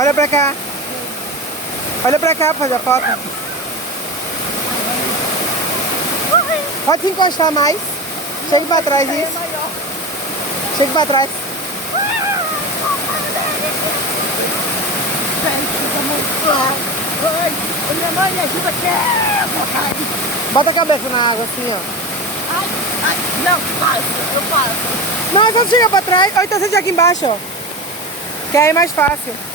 Olha pra cá. Olha pra cá pra fazer a foto. Pode se encostar mais. Chega pra trás isso. Chega pra trás. Ai, minha mãe me ajuda aqui. Bota a cabeça na água assim, ó. Ai, não, eu passo. Não, é só chegar pra trás. Ou então você já aqui embaixo, ó. Que aí é mais fácil.